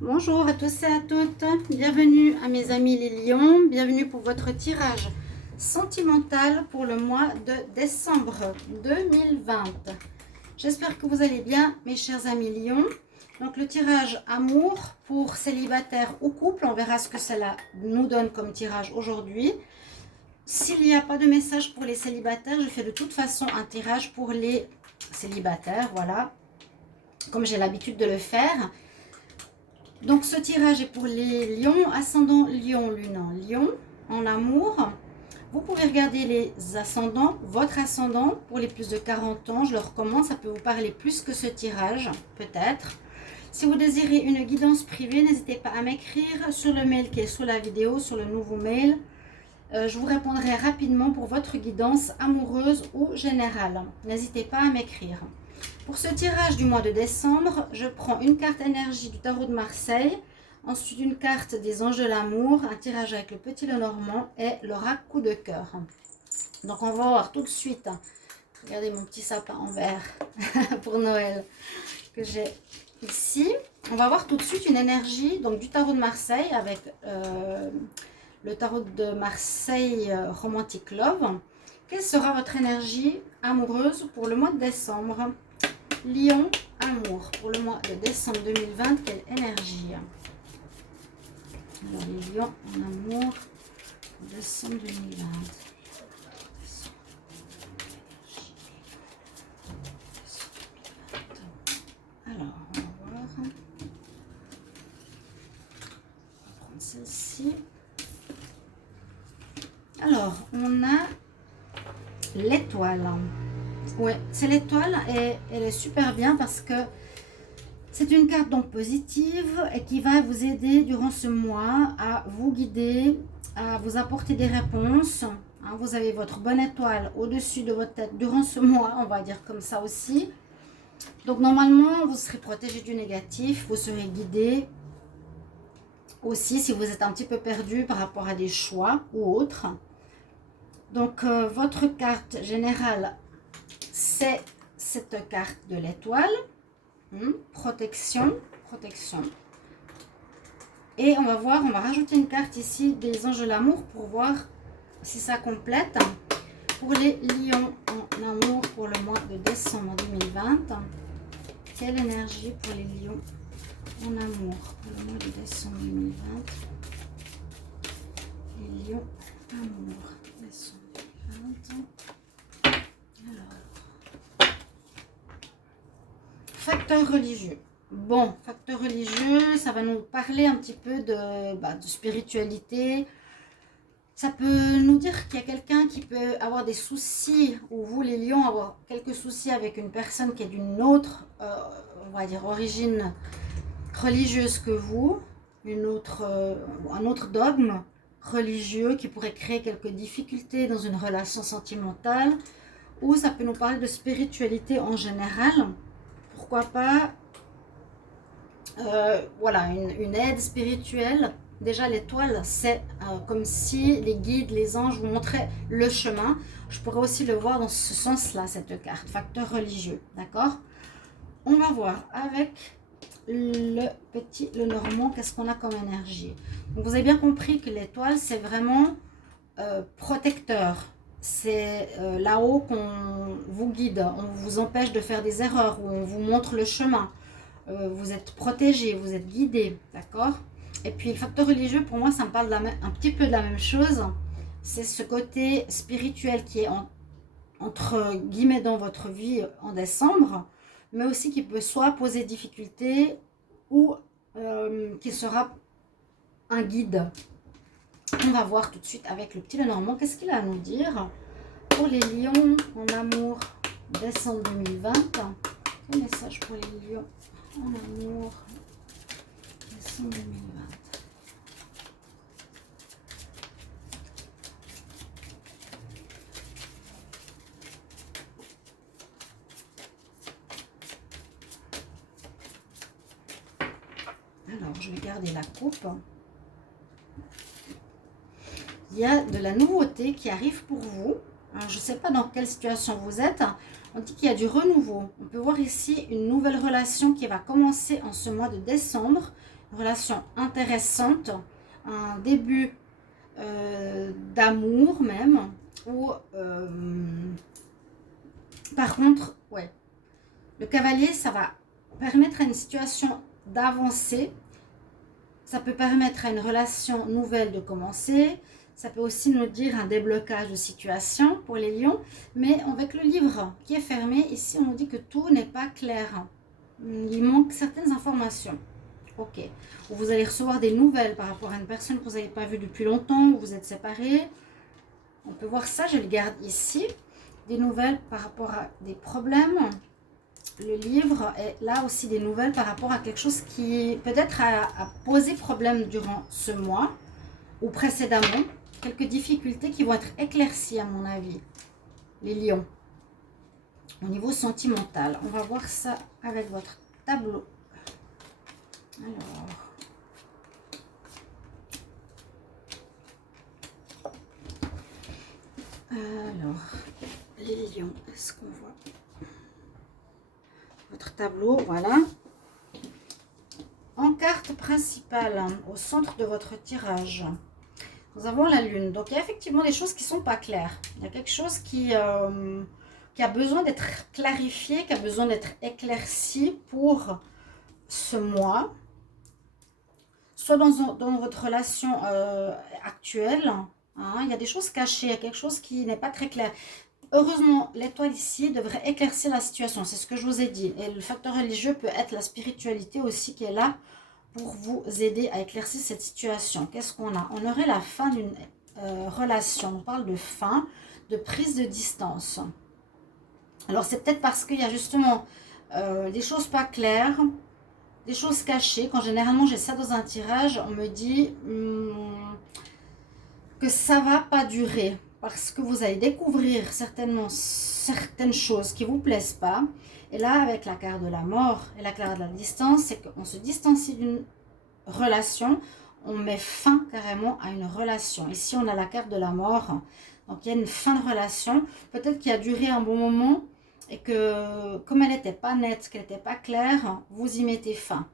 Bonjour à tous et à toutes, bienvenue à mes amis les lions, bienvenue pour votre tirage sentimental pour le mois de décembre 2020. J'espère que vous allez bien mes chers amis lions. Donc le tirage amour pour célibataires ou couple, on verra ce que cela nous donne comme tirage aujourd'hui. S'il n'y a pas de message pour les célibataires, je fais de toute façon un tirage pour les célibataires, voilà, comme j'ai l'habitude de le faire. Donc ce tirage est pour les lions, ascendant lion, lune en lion, en amour. Vous pouvez regarder les ascendants, votre ascendant pour les plus de 40 ans, je le recommande, ça peut vous parler plus que ce tirage, peut-être. Si vous désirez une guidance privée, n'hésitez pas à m'écrire sur le mail qui est sous la vidéo, sur le nouveau mail. Je vous répondrai rapidement pour votre guidance amoureuse ou générale. N'hésitez pas à m'écrire. Pour ce tirage du mois de décembre, je prends une carte énergie du tarot de Marseille, ensuite une carte des anges de l'amour, un tirage avec le petit Lenormand et l'oracle coup de cœur. Donc on va voir tout de suite, regardez mon petit sapin en verre pour Noël que j'ai ici. On va voir tout de suite une énergie donc, du tarot de Marseille avec le tarot de Marseille Romantic Love. Quelle sera votre énergie amoureuse pour le mois de décembre? Lion, amour, pour le mois de décembre 2020, quelle énergie? Alors, les lions en amour, décembre 2020. Alors, on va voir. On va prendre celle-ci. Alors, on a l'étoile. Ouais, c'est l'étoile et elle est super bien parce que c'est une carte donc positive et qui va vous aider durant ce mois à vous guider, à vous apporter des réponses. Hein, vous avez votre bonne étoile au-dessus de votre tête durant ce mois, on va dire comme ça aussi. Donc normalement, vous serez protégé du négatif, vous serez guidé. Aussi, si vous êtes un petit peu perdu par rapport à des choix ou autres. Donc votre carte générale, c'est cette carte de l'étoile, protection. Et on va voir, on va rajouter une carte ici des anges de l'amour pour voir si ça complète. Pour les lions en amour pour le mois de décembre 2020, quelle énergie pour les lions en amour pour le mois de décembre 2020? Les lions amour, décembre 2020. Facteur religieux. Bon, facteur religieux, ça va nous parler un petit peu de spiritualité. Ça peut nous dire qu'il y a quelqu'un qui peut avoir des soucis, ou vous les lions, avoir quelques soucis avec une personne qui est d'une autre, on va dire, origine religieuse que vous, un autre dogme religieux qui pourrait créer quelques difficultés dans une relation sentimentale, ou ça peut nous parler de spiritualité en général. Pourquoi pas voilà, une aide spirituelle. Déjà l'étoile, c'est comme si les guides, les anges vous montraient le chemin. Je pourrais aussi le voir dans ce sens-là, cette carte, facteur religieux, d'accord? On va voir avec le petit Lenormand, qu'est-ce qu'on a comme énergie. Donc vous avez bien compris que l'étoile, c'est vraiment protecteur. C'est là-haut qu'on vous guide, on vous empêche de faire des erreurs, ou on vous montre le chemin. Vous êtes protégé, vous êtes guidé, d'accord? Et puis le facteur religieux, pour moi, ça me parle un petit peu de la même chose. C'est ce côté spirituel qui est entre guillemets dans votre vie en décembre, mais aussi qui peut soit poser difficulté ou qui sera un guide. On va voir tout de suite avec le petit Lenormand, qu'est-ce qu'il a à nous dire pour les lions en amour décembre 2020. Un message pour les lions en amour décembre 2020. Alors, je vais garder la coupe. Il y a de la nouveauté qui arrive pour vous. Alors, je ne sais pas dans quelle situation vous êtes, On dit qu'il y a du renouveau. On peut voir ici une nouvelle relation qui va commencer en ce mois de décembre. Une relation intéressante, un début d'amour même. Ou par contre, ouais, le cavalier, ça va permettre à une situation d'avancer. Ça peut permettre à une relation nouvelle de commencer. Ça peut aussi nous dire un déblocage de situation pour les lions. Mais avec le livre qui est fermé, ici on nous dit que tout n'est pas clair. Il manque certaines informations. Ok. Ou vous allez recevoir des nouvelles par rapport à une personne que vous n'avez pas vue depuis longtemps, ou vous êtes séparés. On peut voir ça, je le garde ici. Des nouvelles par rapport à des problèmes. Le livre est là aussi des nouvelles par rapport à quelque chose qui peut-être a posé problème durant ce mois ou précédemment. Quelques difficultés qui vont être éclaircies à mon avis, les lions. Au niveau sentimental, on va voir ça avec votre tableau. Alors, les lions, est-ce qu'on voit votre tableau? Voilà. En carte principale, au centre de votre tirage, nous avons la lune. Donc, il y a effectivement des choses qui ne sont pas claires. Il y a quelque chose qui a besoin d'être clarifié, qui a besoin d'être éclairci pour ce mois. Soit dans votre relation actuelle, hein, il y a des choses cachées, il y a quelque chose qui n'est pas très clair. Heureusement, l'étoile ici devrait éclaircir la situation. C'est ce que je vous ai dit. Et le facteur religieux peut être la spiritualité aussi qui est là pour vous aider à éclaircir cette situation. Qu'est-ce qu'on a? On aurait la fin d'une relation. On parle de fin, de prise de distance. Alors, c'est peut-être parce qu'il y a justement des choses pas claires, des choses cachées. Quand généralement j'ai ça dans un tirage, on me dit que ça va pas durer. Parce que vous allez découvrir certainement certaines choses qui ne vous plaisent pas. Et là, avec la carte de la mort et la carte de la distance, c'est qu'on se distancie d'une relation. On met fin carrément à une relation. Ici, on a la carte de la mort. Donc, il y a une fin de relation. Peut-être qu'il a duré un bon moment et que, comme elle n'était pas nette, qu'elle n'était pas claire, vous y mettez fin.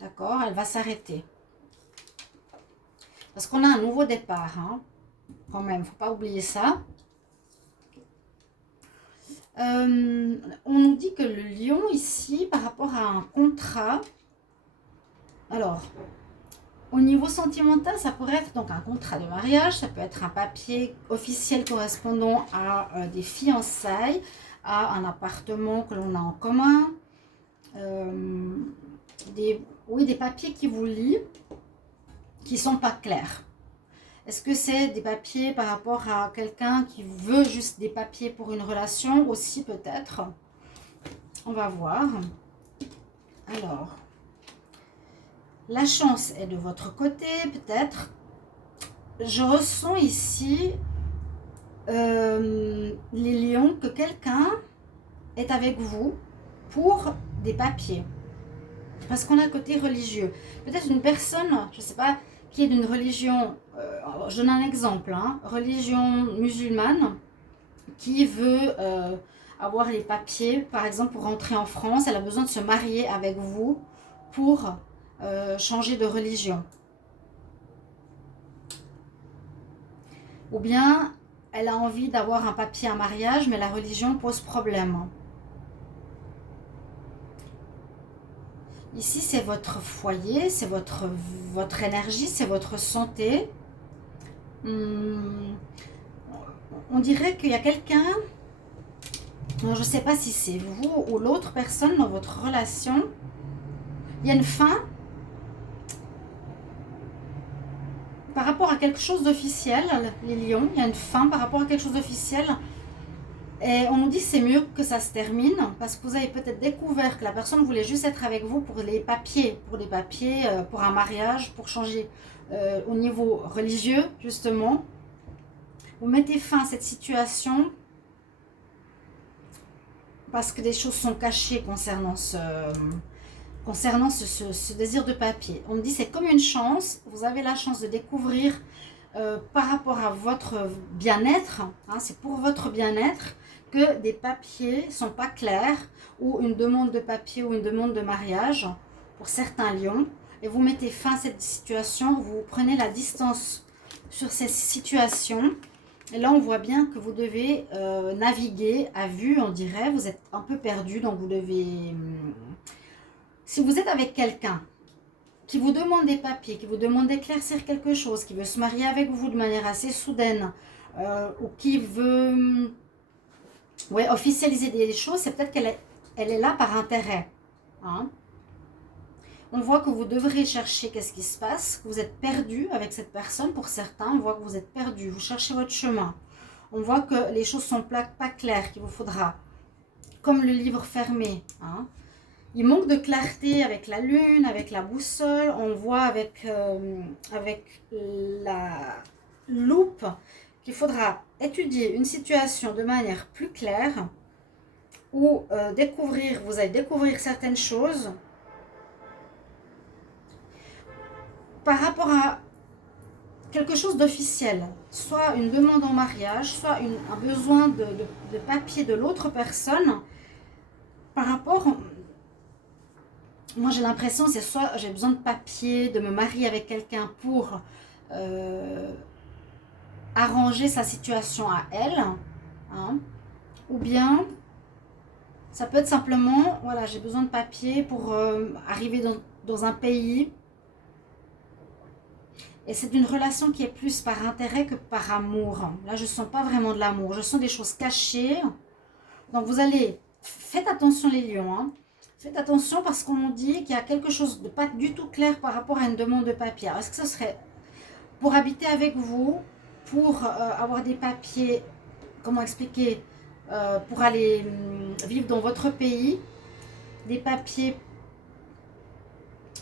D'accord? Elle va s'arrêter. Parce qu'on a un nouveau départ, hein. Quand même, il ne faut pas oublier ça. On nous dit que le lion ici, par rapport à un contrat, alors, au niveau sentimental, ça pourrait être donc un contrat de mariage, ça peut être un papier officiel correspondant à des fiançailles, à un appartement que l'on a en commun, des papiers qui vous lient, qui ne sont pas clairs. Est-ce que c'est des papiers par rapport à quelqu'un qui veut juste des papiers pour une relation aussi peut-être? On va voir. Alors, la chance est de votre côté peut-être. Je ressens ici, les lions, que quelqu'un est avec vous pour des papiers. Parce qu'on a un côté religieux. Peut-être une personne, je ne sais pas, qui est d'une religion, je donne un exemple, hein, religion musulmane, qui veut avoir les papiers, par exemple pour rentrer en France, elle a besoin de se marier avec vous pour changer de religion. Ou bien, elle a envie d'avoir un papier à mariage, mais la religion pose problème. Ici, c'est votre foyer, c'est votre énergie, c'est votre santé. On dirait qu'il y a quelqu'un, je ne sais pas si c'est vous ou l'autre personne dans votre relation. Il y a une fin par rapport à quelque chose d'officiel, les lions. Il y a une fin par rapport à quelque chose d'officiel. Et on nous dit que c'est mieux que ça se termine parce que vous avez peut-être découvert que la personne voulait juste être avec vous pour les papiers, pour un mariage, pour changer au niveau religieux justement. Vous mettez fin à cette situation parce que des choses sont cachées concernant ce désir de papier. On me dit c'est comme une chance, vous avez la chance de découvrir par rapport à votre bien-être, hein, c'est pour votre bien-être, que des papiers ne sont pas clairs, ou une demande de papier ou une demande de mariage pour certains lions, et vous mettez fin à cette situation, vous prenez la distance sur ces situations, et là on voit bien que vous devez naviguer à vue, on dirait, vous êtes un peu perdu, donc vous devez... Si vous êtes avec quelqu'un qui vous demande des papiers, qui vous demande d'éclaircir quelque chose, qui veut se marier avec vous de manière assez soudaine, ou qui veut officialiser des choses, c'est peut-être qu'elle est là par intérêt. Hein. On voit que vous devrez chercher qu'est-ce qui se passe, que vous êtes perdu avec cette personne. Pour certains, on voit que vous êtes perdu, vous cherchez votre chemin. On voit que les choses sont pas claires, qu'il vous faudra, comme le livre fermé. Hein. Il manque de clarté avec la lune, avec la boussole. On voit avec la loupe qu'il faudra étudier une situation de manière plus claire ou vous allez découvrir certaines choses par rapport à quelque chose d'officiel, soit une demande en mariage, soit un besoin de papier de l'autre personne par rapport... Moi, j'ai l'impression, c'est soit j'ai besoin de papier, de me marier avec quelqu'un pour arranger sa situation à elle, hein, ou bien ça peut être simplement, voilà, j'ai besoin de papier pour arriver dans un pays. Et c'est une relation qui est plus par intérêt que par amour. Là, je ne sens pas vraiment de l'amour, je sens des choses cachées. Donc, faites attention les lions, hein. Faites attention parce qu'on nous dit qu'il y a quelque chose de pas du tout clair par rapport à une demande de papier. Est-ce que ce serait pour habiter avec vous, pour avoir des papiers, comment expliquer, pour aller vivre dans votre pays, des papiers,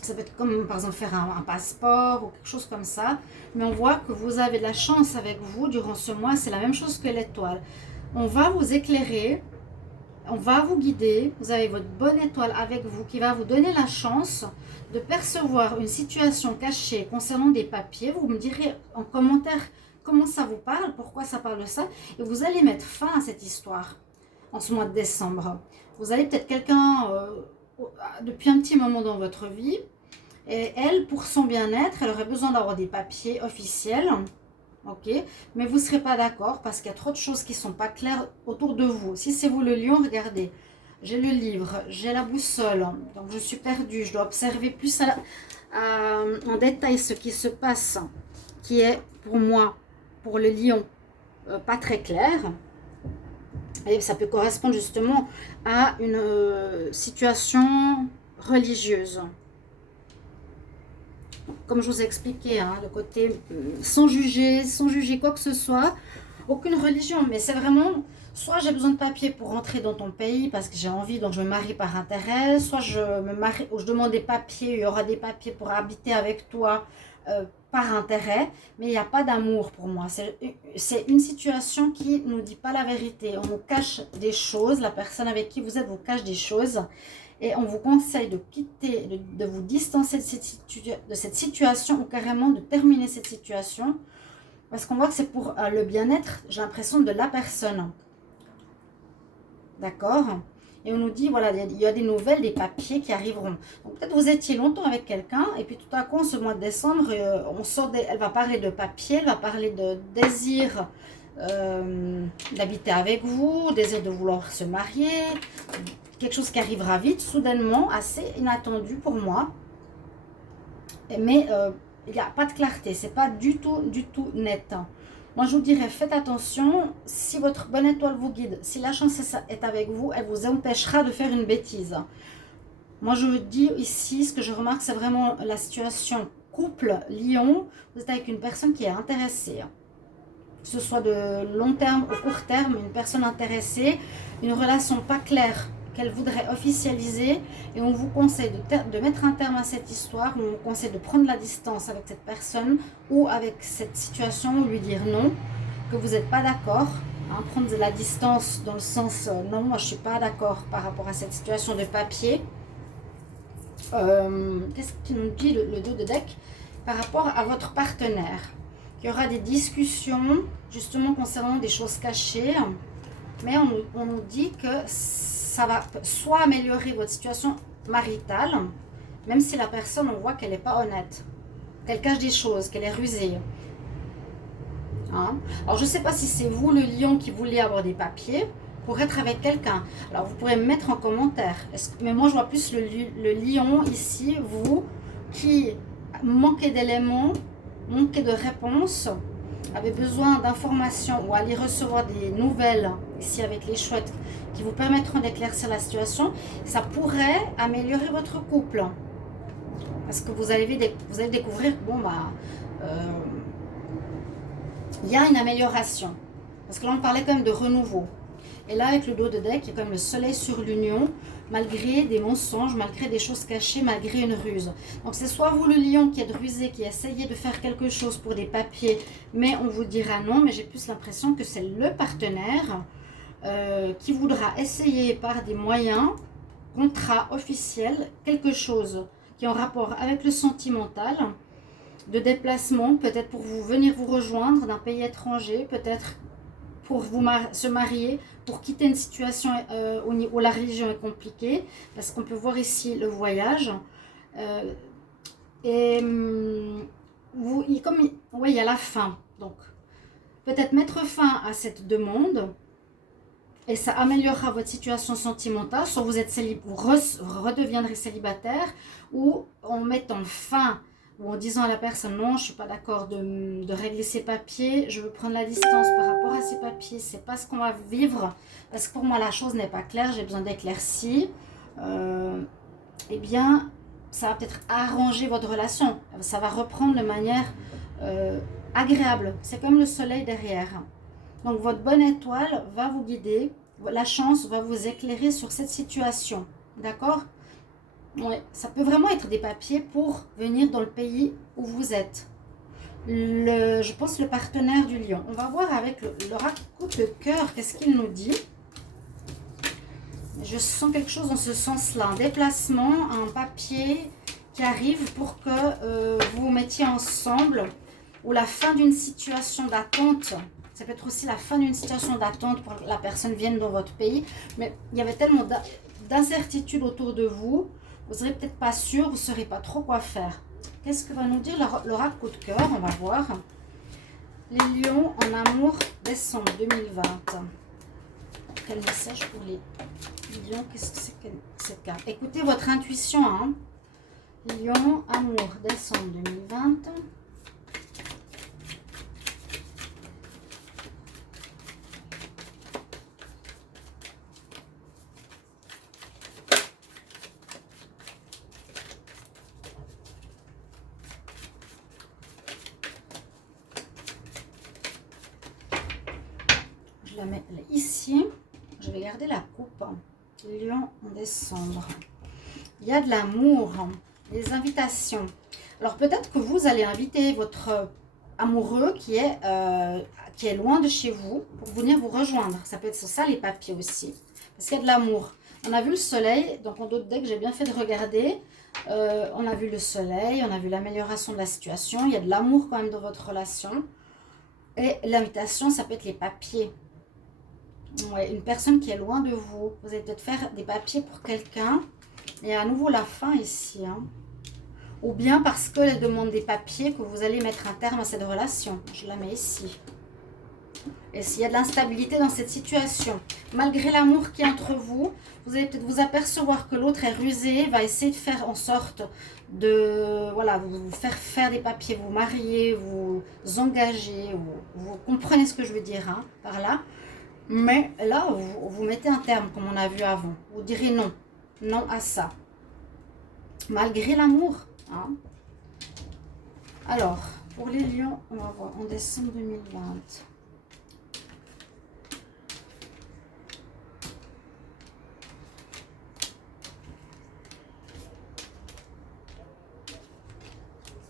ça peut être comme par exemple faire un passeport ou quelque chose comme ça. Mais on voit que vous avez de la chance avec vous durant ce mois, c'est la même chose que l'étoile. On va vous éclairer. On va vous guider, vous avez votre bonne étoile avec vous qui va vous donner la chance de percevoir une situation cachée concernant des papiers. Vous me direz en commentaire comment ça vous parle, pourquoi ça parle de ça. Et vous allez mettre fin à cette histoire en ce mois de décembre. Vous avez peut-être quelqu'un depuis un petit moment dans votre vie. Et elle, pour son bien-être, elle aurait besoin d'avoir des papiers officiels. Ok, mais vous ne serez pas d'accord parce qu'il y a trop de choses qui ne sont pas claires autour de vous. Si c'est vous le lion, regardez, j'ai le livre, j'ai la boussole, donc je suis perdue, je dois observer plus en détail ce qui se passe, qui est pour moi, pour le lion, pas très clair. Et ça peut correspondre justement à une situation religieuse. Comme je vous ai expliqué, hein, le côté sans juger quoi que ce soit, aucune religion, mais c'est vraiment, soit j'ai besoin de papier pour rentrer dans ton pays parce que j'ai envie, donc je me marie par intérêt, soit je me marie, ou je demande des papiers, il y aura des papiers pour habiter avec toi par intérêt, mais il n'y a pas d'amour pour moi. C'est une situation qui ne nous dit pas la vérité, on nous cache des choses, la personne avec qui vous êtes vous cache des choses. Et on vous conseille de quitter, de vous distancer de cette situation ou carrément de terminer cette situation. Parce qu'on voit que c'est pour le bien-être, j'ai l'impression, de la personne. D'accord? Et on nous dit, voilà, il y a des nouvelles, des papiers qui arriveront. Donc peut-être vous étiez longtemps avec quelqu'un et puis tout à coup, en ce mois de décembre, elle va parler de papier, elle va parler de désir d'habiter avec vous, désir de vouloir se marier, quelque chose qui arrivera vite, soudainement, assez inattendu pour moi. Mais il n'y a pas de clarté, c'est pas du tout net. Moi, je vous dirais, faites attention, si votre bonne étoile vous guide, si la chance est avec vous, elle vous empêchera de faire une bêtise. Moi, je vous dis ici, ce que je remarque, c'est vraiment la situation couple, lion, vous êtes avec une personne qui est intéressée. Que ce soit de long terme ou court terme, une personne intéressée, une relation pas claire, qu'elle voudrait officialiser, et on vous conseille de mettre un terme à cette histoire, on vous conseille de prendre la distance avec cette personne ou avec cette situation, ou lui dire non, que vous n'êtes pas d'accord, hein, prendre de la distance dans le sens non, moi je ne suis pas d'accord par rapport à cette situation de papier. Qu'est-ce qu'il nous dit le dos de deck par rapport à votre partenaire? Il y aura des discussions justement concernant des choses cachées. mais on nous dit que ça va soit améliorer votre situation maritale, même si la personne, on voit qu'elle n'est pas honnête, qu'elle cache des choses, qu'elle est rusée. Hein? Alors, je ne sais pas si c'est vous, le lion, qui voulez avoir des papiers pour être avec quelqu'un. Alors, vous pourrez me mettre en commentaire. Mais moi, je vois plus le lion ici, vous, qui manquez d'éléments, manquez de réponses, avez besoin d'informations ou allez recevoir des nouvelles ici avec les chouettes qui vous permettront d'éclaircir la situation. Ça pourrait améliorer votre couple. Parce que vous allez découvrir, bon, il y a une amélioration. Parce que là, on parlait quand même de renouveau. Et là, avec le dos de deck, il y a quand même le soleil sur l'union, malgré des mensonges, malgré des choses cachées, malgré une ruse. Donc, c'est soit vous, le lion, qui êtes rusé, qui essayez de faire quelque chose pour des papiers, mais on vous dira non, mais j'ai plus l'impression que c'est le partenaire qui voudra essayer par des moyens, contrat officiel, quelque chose qui est en rapport avec le sentimental, de déplacement, peut-être pour vous venir vous rejoindre d'un pays étranger, peut-être pour se marier, pour quitter une situation où la religion est compliquée, parce qu'on peut voir ici le voyage. Il y a la fin. Donc, peut-être mettre fin à cette demande, et ça améliorera votre situation sentimentale. Soit vous êtes vous redeviendrez célibataire, ou en mettant fin, ou en disant à la personne non, je ne suis pas d'accord de régler ces papiers, je veux prendre la distance par rapport à ces papiers, c'est pas ce qu'on va vivre, parce que pour moi la chose n'est pas claire, j'ai besoin d'éclaircies. Eh bien, ça va peut-être arranger votre relation, ça va reprendre de manière agréable. C'est comme le soleil derrière. Donc votre bonne étoile va vous guider, la chance va vous éclairer sur cette situation, d'accord? Ouais, ça peut vraiment être des papiers pour venir dans le pays où vous êtes. Je pense le partenaire du lion. On va voir avec l'oracle de cœur, qu'est-ce qu'il nous dit. Je sens quelque chose dans ce sens-là. Un déplacement, un papier qui arrive pour que vous vous mettiez ensemble, ou la fin d'une situation d'attente. Ça peut être aussi la fin d'une situation d'attente pour que la personne vienne dans votre pays. Mais il y avait tellement d'incertitudes autour de vous. Vous ne serez peut-être pas sûr, vous ne saurez pas trop quoi faire. Qu'est-ce que va nous dire l'oracle coup de cœur? On va voir. Les lions en amour, décembre 2020. Quel message pour les lions? Qu'est-ce que c'est que cette carte? Écoutez votre intuition. Hein. Lion, amour, décembre 2020. Je la mets ici. Je vais garder la coupe. Lion en décembre. Il y a de l'amour, des invitations. Alors peut-être que vous allez inviter votre amoureux qui est loin de chez vous pour venir vous rejoindre. Ça peut être ça les papiers aussi. Parce qu'il y a de l'amour. On a vu le soleil, donc en d'autres decks, j'ai bien fait de regarder. On a vu le soleil, on a vu l'amélioration de la situation. Il y a de l'amour quand même dans votre relation. Et l'invitation, ça peut être les papiers. Ouais, une personne qui est loin de vous. Vous allez peut-être faire des papiers pour quelqu'un. Et à nouveau la fin ici. Hein. Ou bien parce qu'elle demande des papiers que vous allez mettre un terme à cette relation. Je la mets ici. Et s'il y a de l'instabilité dans cette situation, malgré l'amour qui est entre vous, vous allez peut-être vous apercevoir que l'autre est rusé, va essayer de faire en sorte de vous faire des papiers, vous marier, vous engager. Vous comprenez ce que je veux dire hein, par là. Mais là, vous mettez un terme, comme on a vu avant. Vous direz non. Non à ça. Malgré l'amour. Hein. Alors, pour les lions, on va voir en décembre 2020.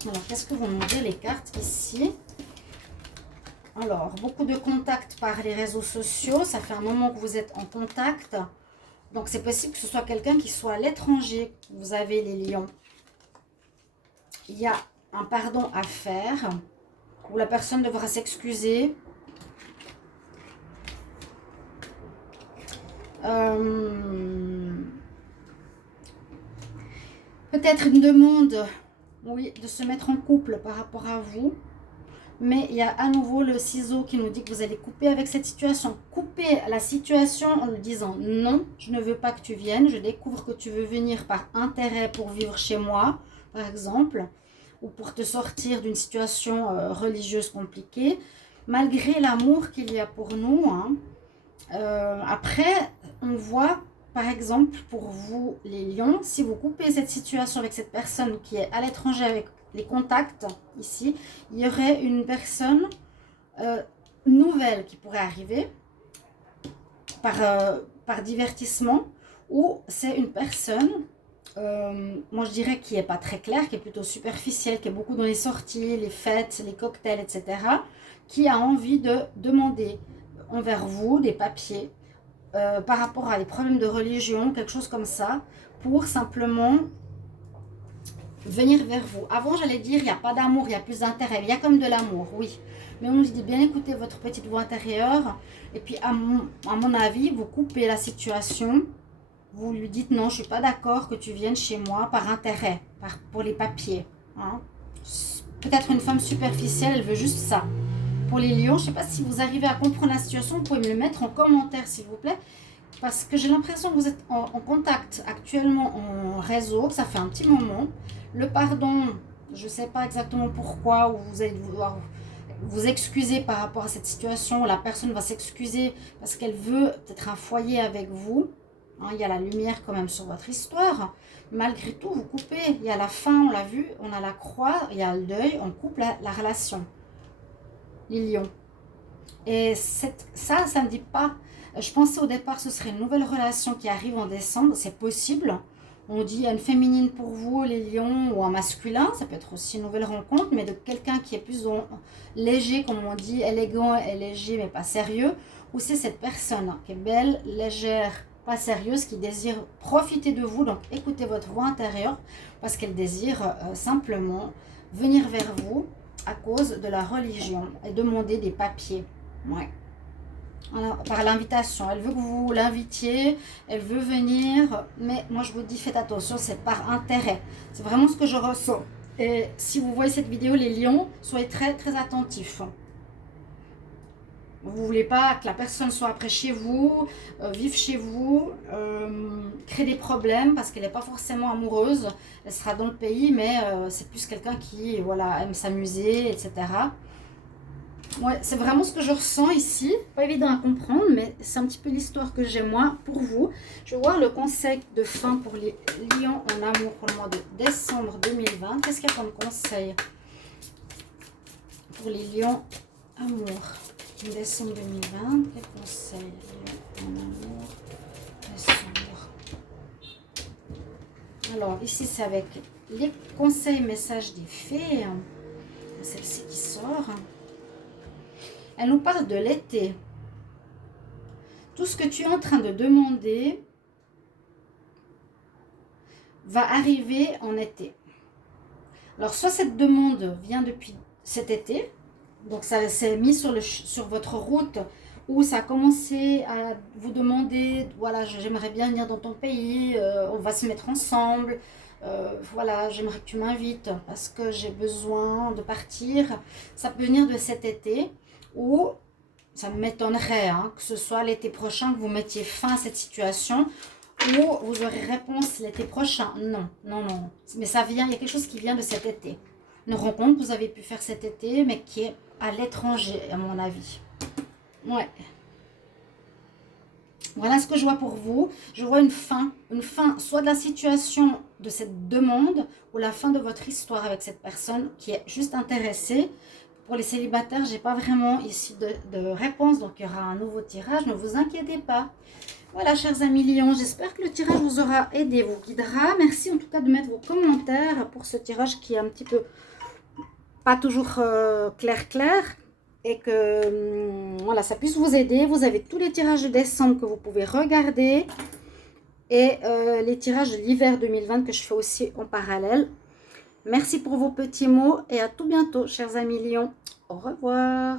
Alors, qu'est-ce que vont nous dire les cartes ici? Alors, beaucoup de contacts par les réseaux sociaux. Ça fait un moment que vous êtes en contact. Donc, c'est possible que ce soit quelqu'un qui soit à l'étranger. Vous avez les lions. Il y a un pardon à faire. Où la personne devra s'excuser. Peut-être une demande, oui, de se mettre en couple par rapport à vous. Mais il y a à nouveau le ciseau qui nous dit que vous allez couper avec cette situation. Couper la situation en lui disant non, je ne veux pas que tu viennes. Je découvre que tu veux venir par intérêt pour vivre chez moi, par exemple, ou pour te sortir d'une situation religieuse compliquée, malgré l'amour qu'il y a pour nous. Hein. Après, on voit, par exemple, pour vous les lions, si vous coupez cette situation avec cette personne qui est à l'étranger avec les contacts ici, il y aurait une personne nouvelle qui pourrait arriver par divertissement, ou c'est une personne, moi je dirais qui n'est pas très claire, qui est plutôt superficielle, qui est beaucoup dans les sorties, les fêtes, les cocktails, etc., qui a envie de demander envers vous des papiers par rapport à des problèmes de religion, quelque chose comme ça, pour simplement venir vers vous. Avant, j'allais dire, il n'y a pas d'amour, il y a plus d'intérêt. Il y a comme de l'amour, oui. Mais on nous dit bien écouter votre petite voix intérieure. Et puis, à mon avis, vous coupez la situation. Vous lui dites, non, je ne suis pas d'accord que tu viennes chez moi par intérêt, pour les papiers. Hein. Peut-être une femme superficielle, elle veut juste ça. Pour les lions, je ne sais pas si vous arrivez à comprendre la situation. Vous pouvez me le mettre en commentaire, s'il vous plaît. Parce que j'ai l'impression que vous êtes en contact actuellement en réseau, que ça fait un petit moment. Le pardon, je ne sais pas exactement pourquoi, ou vous allez devoir vous excuser par rapport à cette situation. La personne va s'excuser parce qu'elle veut peut-être un foyer avec vous. Hein, il y a la lumière quand même sur votre histoire. Malgré tout, vous coupez. Il y a la fin, on l'a vu, on a la croix, il y a le deuil, on coupe la relation. Les lions. Et ça ne dit pas. Je pensais au départ que ce serait une nouvelle relation qui arrive en décembre. C'est possible. On dit une féminine pour vous, les lions, ou un masculin. Ça peut être aussi une nouvelle rencontre, mais de quelqu'un qui est plus léger, comme on dit, élégant et léger, mais pas sérieux. Ou c'est cette personne qui est belle, légère, pas sérieuse, qui désire profiter de vous. Donc écoutez votre voix intérieure, parce qu'elle désire simplement venir vers vous à cause de la religion et demander des papiers. Ouais. Alors, par l'invitation, elle veut que vous l'invitiez, elle veut venir, mais moi je vous dis faites attention, c'est par intérêt. C'est vraiment ce que je ressens. Et si vous voyez cette vidéo, les lions, soyez très très attentifs. Vous ne voulez pas que la personne soit après chez vous, vive chez vous, crée des problèmes parce qu'elle n'est pas forcément amoureuse. Elle sera dans le pays, mais c'est plus quelqu'un qui voilà, aime s'amuser, etc. Ouais, c'est vraiment ce que je ressens ici. Pas évident à comprendre, mais c'est un petit peu l'histoire que j'ai moi pour vous. Je vais voir le conseil de fin pour les lions en amour pour le mois de décembre 2020. Qu'est-ce qu'il y a comme conseil pour les lions amour décembre 2020? Quel conseil lions en amour décembre? Alors ici c'est avec les conseils messages des fées. Celle-ci qui sort. Elle nous parle de l'été. Tout ce que tu es en train de demander va arriver en été. Alors, soit cette demande vient depuis cet été, donc ça s'est mis sur votre route, ou ça a commencé à vous demander, voilà, j'aimerais bien venir dans ton pays, on va se mettre ensemble, voilà, j'aimerais que tu m'invites parce que j'ai besoin de partir. Ça peut venir de cet été. Ou ça m'étonnerait que ce soit l'été prochain que vous mettiez fin à cette situation, ou vous aurez réponse l'été prochain. Non, non, non. Mais ça vient, il y a quelque chose qui vient de cet été. Une rencontre que vous avez pu faire cet été, mais qui est à l'étranger, à mon avis. Ouais. Voilà ce que je vois pour vous. Je vois une fin soit de la situation de cette demande, ou la fin de votre histoire avec cette personne qui est juste intéressée. Pour les célibataires, je n'ai pas vraiment ici de réponse, donc il y aura un nouveau tirage, ne vous inquiétez pas. Voilà, chers amis lions, j'espère que le tirage vous aura aidé, vous guidera. Merci en tout cas de mettre vos commentaires pour ce tirage qui est un petit peu pas toujours clair, et que voilà, ça puisse vous aider. Vous avez tous les tirages de décembre que vous pouvez regarder, et les tirages de l'hiver 2020 que je fais aussi en parallèle. Merci pour vos petits mots et à tout bientôt, chers amis lions. Au revoir.